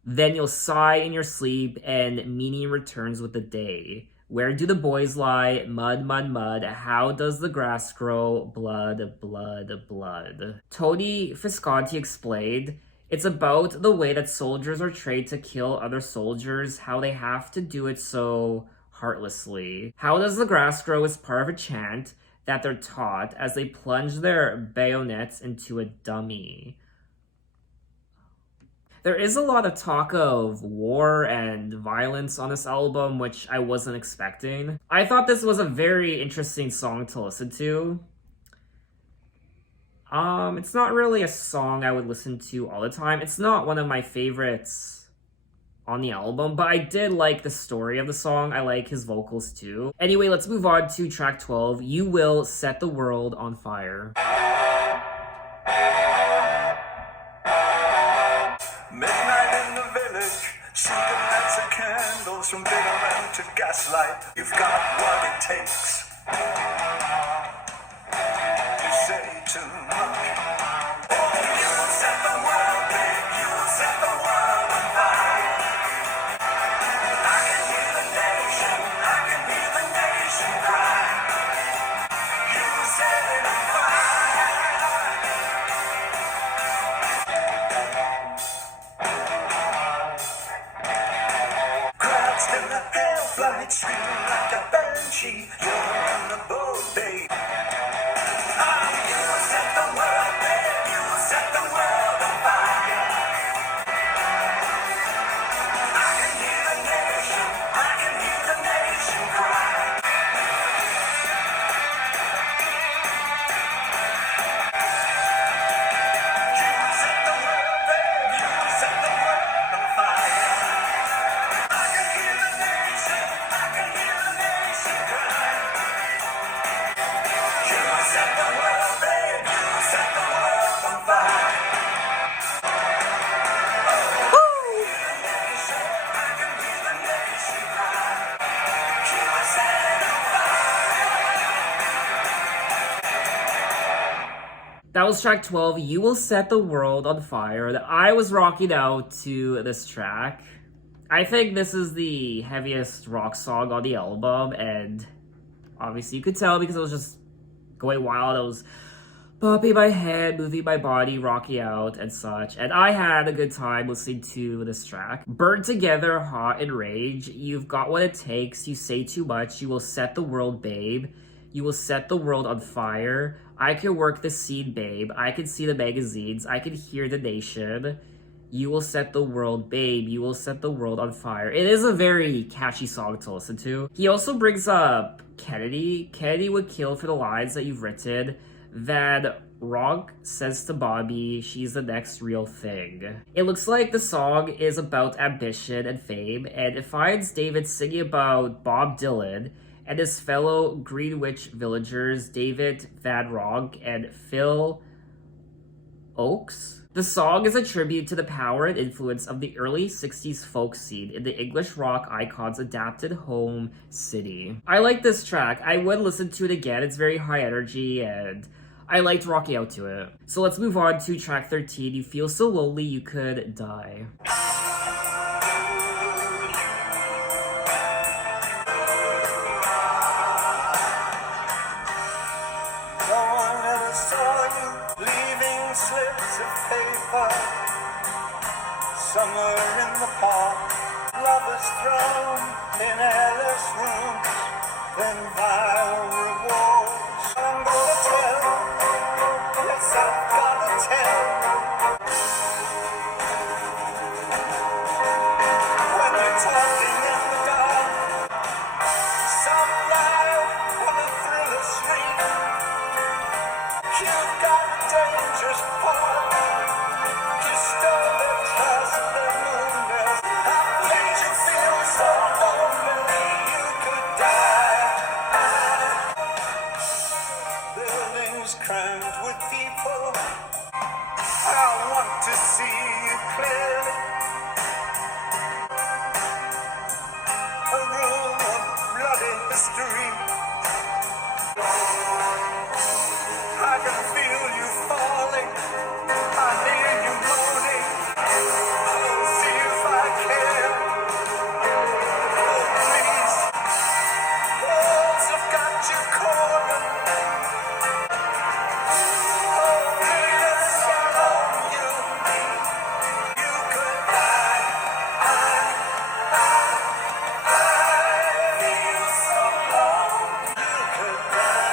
Then you'll sigh in your sleep, and meaning returns with the day. Where do the boys lie? Mud, mud, mud. How does the grass grow? Blood, blood, blood. Tony Visconti explained, it's about the way that soldiers are trained to kill other soldiers, how they have to do it so heartlessly. How does the grass grow is part of a chant that they're taught as they plunge their bayonets into a dummy. There is a lot of talk of war and violence on this album, which I wasn't expecting. I thought this was a very interesting song to listen to. It's not really a song I would listen to all the time. It's not one of my favorites on the album, but I did like the story of the song. I like his vocals too. Anyway, let's move on to track 12, You Will Set the World on Fire. Midnight in the village, seeking lights of candles from big lamp to gaslight. You've got what it takes. You say too much. Oh, you will set the world, babe. You will set the world on fire. I can hear the nation. I can hear the nation cry. You will set it on fire. Crowds in the air flight, screaming like a banshee. You're on the boat, babe. You will set the world, babe. You will set the world on fire. I can hear the nation. I can hear the nation cry. You will set the world, babe. You will set the world on fire. I can hear the nation. I can hear the nation cry. You will set the world, babe. You will set the world on fire. That was track 12, You Will Set the World on Fire. I was rocking out to this track. I think this is the heaviest rock song on the album, and obviously you could tell because it was just going wild. It was bopping my head, moving my body, rocking out, and such. And I had a good time listening to this track. Burned together, hot and rage. You've got what it takes. You say too much. You will set the world, babe. You will set the world on fire. I can work the scene, babe. I can see the magazines. I can hear the nation. You will set the world, babe. You will set the world on fire. It is a very catchy song to listen to. He also brings up Kennedy. Kennedy would kill for the lines that you've written. That Rock says to Bobby, she's the next real thing. It looks like the song is about ambition and fame, and it finds David singing about Bob Dylan and his fellow Greenwich villagers, David Van Ronk and Phil Oakes. The song is a tribute to the power and influence of the early 60s folk scene in the English rock icon's adapted home city. I like this track. I would listen to it again. It's very high energy and I liked rocking out to it. So let's move on to track 13, You Feel So Lonely You Could Die. slips of paper, summer in the park, lovers thrown in airless rooms, then vile rewards. I'm gonna tell, yes I've gotta tell, when you're talking in the dark, some lie on the thriller street. You've got a dangerous part. You stole their trust, their moonless. How made you feel so lonely you could die? Buildings crammed with people. I want to see you clearly. A room of bloody history. I can feel you falling. I hear you moaning. See if I care. Oh, please. Walls have got you cornered. Oh, please, on you. You could die. I feel so long. You could die.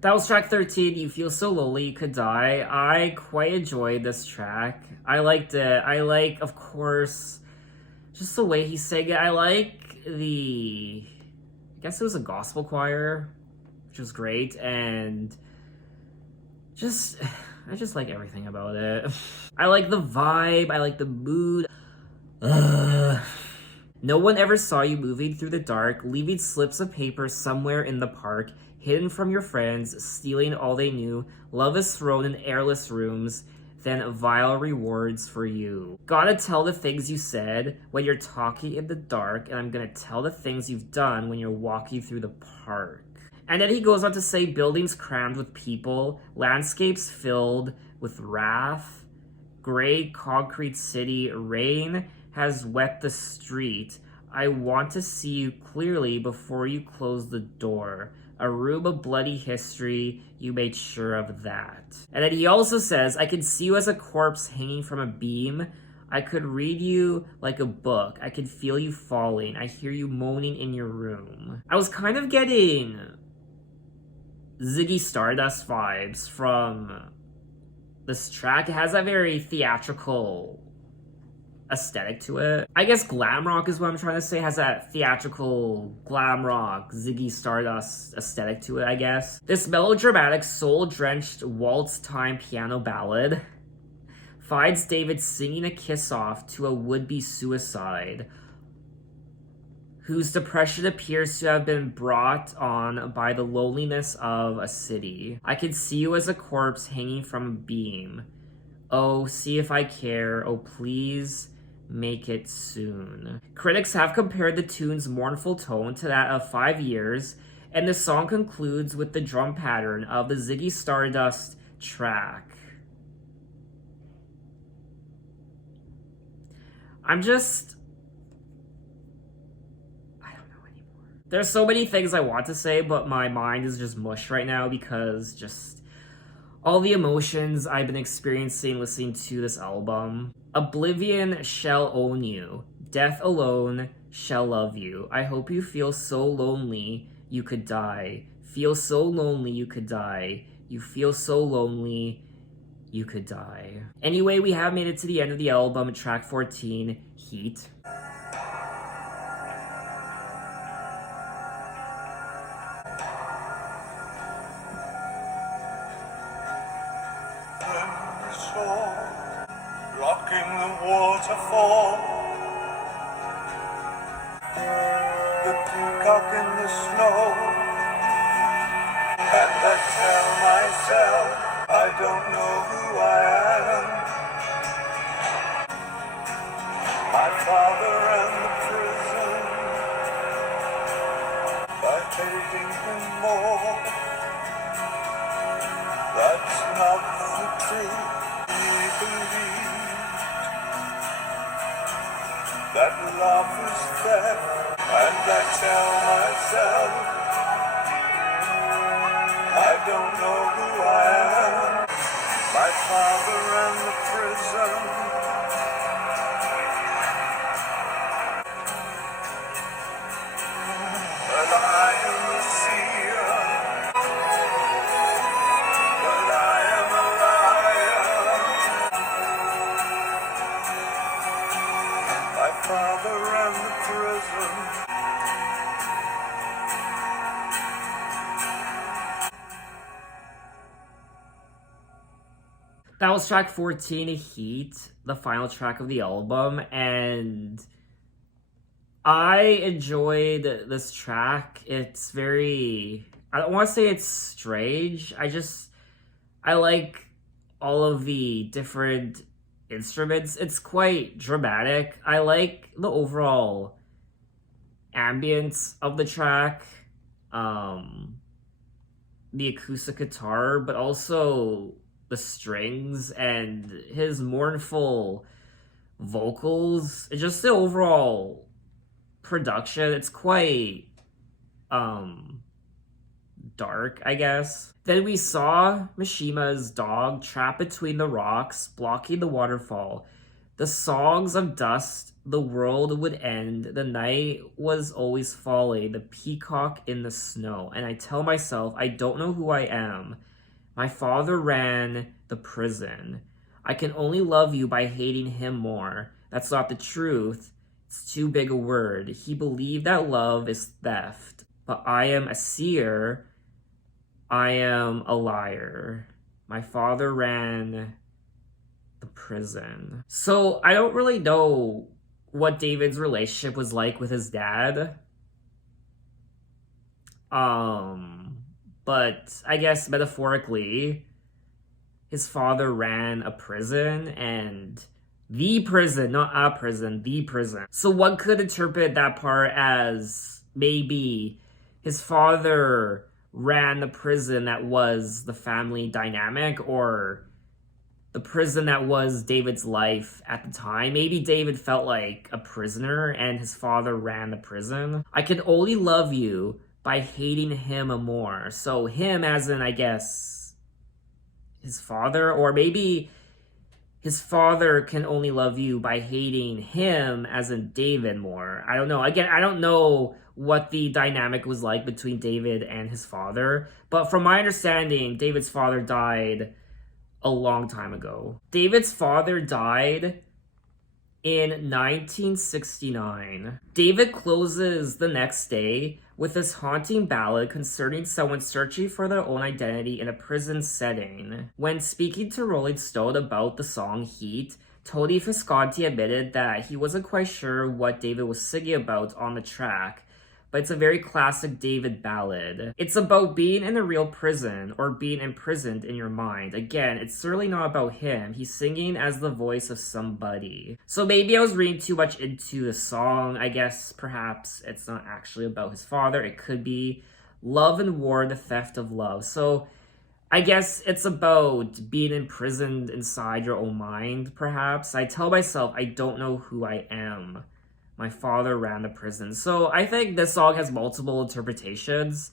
That was track 13, You Feel So Lonely You Could Die. I quite enjoyed this track. I liked it. I like, of course, just the way he sang it. I like I guess it was a gospel choir, which was great, and I just like everything about it. I like the vibe, I like the mood. Ugh. No one ever saw you moving through the dark, leaving slips of paper somewhere in the park, hidden from your friends, stealing all they knew. Love is thrown in airless rooms, then vile rewards for you. Gotta tell the things you said when you're talking in the dark, and I'm gonna tell the things you've done when you're walking through the park. And then he goes on to say, buildings crammed with people, landscapes filled with wrath, gray concrete city, rain has wet the street. I want to see you clearly before you close the door. A room of bloody history, you made sure of that. And then he also says, I can see you as a corpse hanging from a beam. I could read you like a book. I can feel you falling. I hear you moaning in your room. I was kind of getting Ziggy Stardust vibes from this track. It has a very theatrical aesthetic to it. I guess glam rock is what I'm trying to say. It has that theatrical glam rock Ziggy Stardust aesthetic to it, I guess. This melodramatic, soul-drenched waltz-time piano ballad finds David singing a kiss-off to a would-be suicide whose depression appears to have been brought on by the loneliness of a city. I can see you as a corpse hanging from a beam. Oh, see if I care. Oh, please make it soon. Critics have compared the tune's mournful tone to that of 5 Years, and the song concludes with the drum pattern of the Ziggy Stardust track. I don't know anymore. There's so many things I want to say, but my mind is just mush right now because just all the emotions I've been experiencing listening to this album. Oblivion shall own you. Death alone shall love you. I hope you feel so lonely you could die. Feel so lonely you could die. You feel so lonely you could die. Anyway, we have made it to the end of the album, track 14, Heat. Blocking the waterfall, the peacock in the snow, and I tell myself I don't know who I am. My father and the prison, by taking him more, that's not the truth. He believed that love is dead, and I tell myself I don't know who I am. My father and the prison, but I am the seer, but I am a liar. My father and the prison. That was track 14, Heat, the final track of the album, and I enjoyed this track. It's very, I don't want to say it's strange. I like all of the different instruments. It's quite dramatic. I like the overall ambience of the track, the acoustic guitar, but also the strings and his mournful vocals. It's just the overall production. It's quite dark, I guess. Then we saw Mishima's dog trapped between the rocks, blocking the waterfall. The songs of dust, the world would end, the night was always falling, the peacock in the snow. And I tell myself, I don't know who I am. My father ran the prison. I can only love you by hating him more. That's not the truth. It's too big a word. He believed that love is theft. But I am a seer. I am a liar. My father ran the prison. So I don't really know what David's relationship was like with his dad. But I guess metaphorically, his father ran a prison, and the prison, not a prison, the prison. So one could interpret that part as maybe his father ran the prison that was the family dynamic, or the prison that was David's life at the time. Maybe David felt like a prisoner and his father ran the prison. I can only love you by hating him more. So him as in, I guess, his father, or maybe his father can only love you by hating him as in David more. I don't know. Again, I don't know what the dynamic was like between David and his father, but from my understanding, David's father died a long time ago. David's father died in 1969. David closes the next day with this haunting ballad concerning someone searching for their own identity in a prison setting. When speaking to Rolling Stone about the song Heat, Tony Visconti admitted that he wasn't quite sure what David was singing about on the track, but it's a very classic David ballad. It's about being in a real prison or being imprisoned in your mind. Again, it's certainly not about him. He's singing as the voice of somebody. So maybe I was reading too much into the song. I guess perhaps it's not actually about his father. It could be love and war, the theft of love. So I guess it's about being imprisoned inside your own mind, perhaps. I tell myself, I don't know who I am. My father ran the prison. So I think this song has multiple interpretations.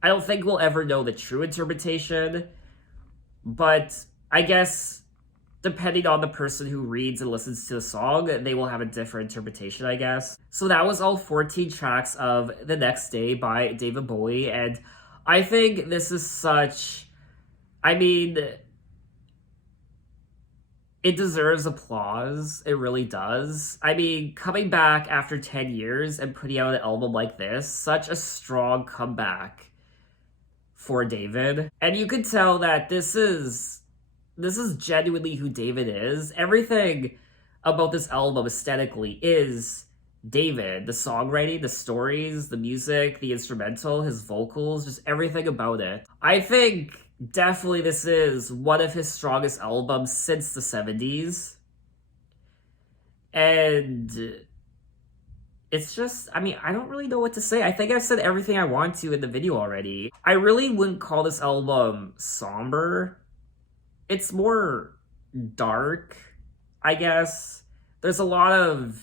I don't think we'll ever know the true interpretation, but I guess depending on the person who reads and listens to the song, they will have a different interpretation, I guess. So that was all 14 tracks of The Next Day by David Bowie, and I think this is such, I mean, it deserves applause. It really does. I mean, coming back after 10 years and putting out an album like this, such a strong comeback for David. And you could tell that this is genuinely who David is. Everything about this album aesthetically is David. The songwriting, the stories, the music, the instrumental, his vocals, just everything about it. I think definitely this is one of his strongest albums since the 70s. And it's just, I mean, I don't really know what to say. I think I've said everything I want to in the video already. I really wouldn't call this album somber. It's more dark, I guess. There's a lot of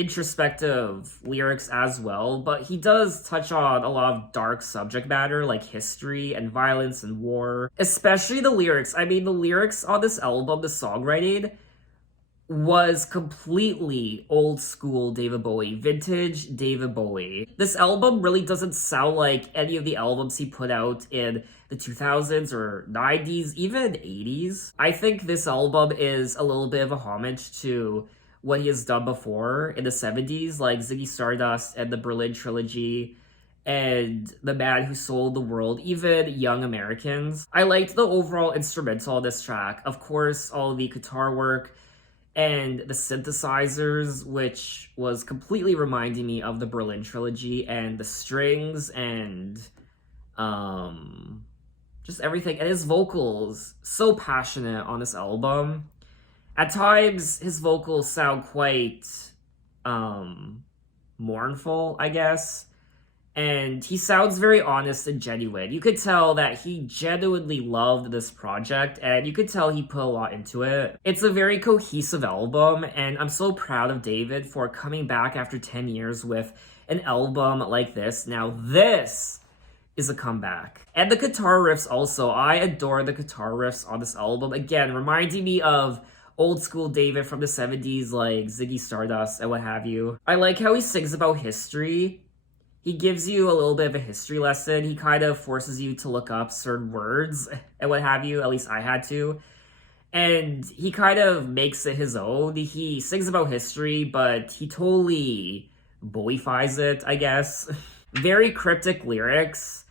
introspective lyrics as well, but he does touch on a lot of dark subject matter like history and violence and war, especially the lyrics. I mean, the lyrics on this album, the songwriting, was completely old school David Bowie, vintage David Bowie. This album really doesn't sound like any of the albums he put out in the 2000s or 90s, even 80s. I think this album is a little bit of a homage to what he has done before in the 70s, like Ziggy Stardust and the Berlin Trilogy and The Man Who Sold the World, even Young Americans. I liked the overall instrumental on this track. Of course, all the guitar work and the synthesizers, which was completely reminding me of the Berlin Trilogy, and the strings and just everything. And his vocals, so passionate on this album. At times, his vocals sound quite mournful, I guess. And he sounds very honest and genuine. You could tell that he genuinely loved this project, and you could tell he put a lot into it. It's a very cohesive album, and I'm so proud of David for coming back after 10 years with an album like this. Now, this is a comeback. And the guitar riffs also. I adore the guitar riffs on this album. Again, reminding me of old school David from the 70s, like Ziggy Stardust and what have you. I like how he sings about history. He gives you a little bit of a history lesson. He kind of forces you to look up certain words and what have you. At least I had to. And he kind of makes it his own. He sings about history, but he totally Bowie-fies it, I guess. Very cryptic lyrics.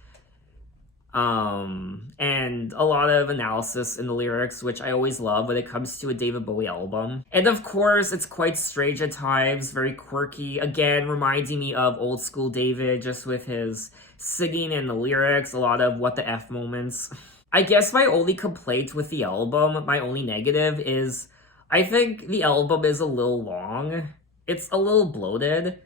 And a lot of analysis in the lyrics, which I always love when it comes to a David Bowie album. And of course, it's quite strange at times, very quirky. Again, reminding me of old school David, just with his singing and the lyrics, a lot of what the F moments. I guess my only complaint with the album, my only negative, is I think the album is a little long. It's a little bloated.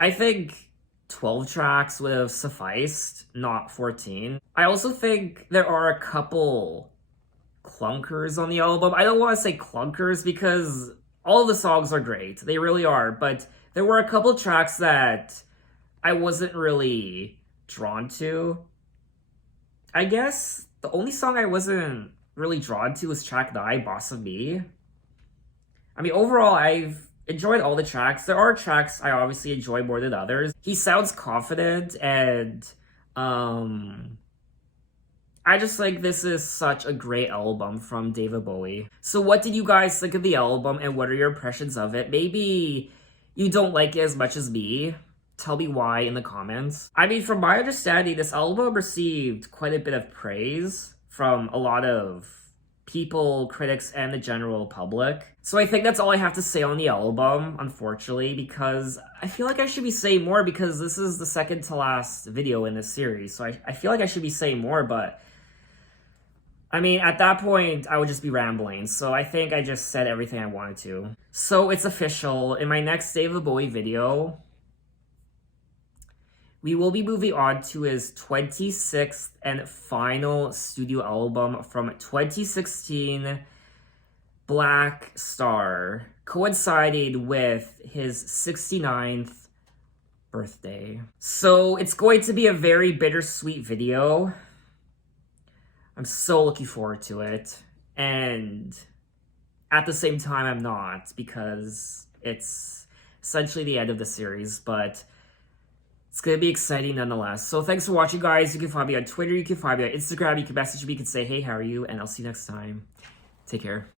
I think 12 tracks would have sufficed, not 14. I also think there are a couple clunkers on the album. I don't want to say clunkers because all of the songs are great. They really are. But there were a couple tracks that I wasn't really drawn to. I guess the only song I wasn't really drawn to was track 9, Boss of Me. I mean, overall, I've enjoyed all the tracks. There are tracks I obviously enjoy more than others. He sounds confident, and I just think this is such a great album from David Bowie. So what did you guys think of the album, and what are your impressions of it? Maybe you don't like it as much as me. Tell me why in the comments. I mean, from my understanding, this album received quite a bit of praise from a lot of people, critics, and the general public. So I think that's all I have to say on the album, unfortunately, because I feel like I should be saying more because this is the second to last video in this series. So I feel like I should be saying more, but I mean, at that point, I would just be rambling. So I think I just said everything I wanted to. So it's official. In my next David Bowie video, we will be moving on to his 26th and final studio album from 2016, Black Star, coinciding with his 69th birthday. So it's going to be a very bittersweet video. I'm so looking forward to it. And at the same time, I'm not, because it's essentially the end of the series, but it's going to be exciting nonetheless. So thanks for watching, guys. You can find me on Twitter, you can find me on Instagram, you can message me, you can say, hey, how are you? And I'll see you next time. Take care.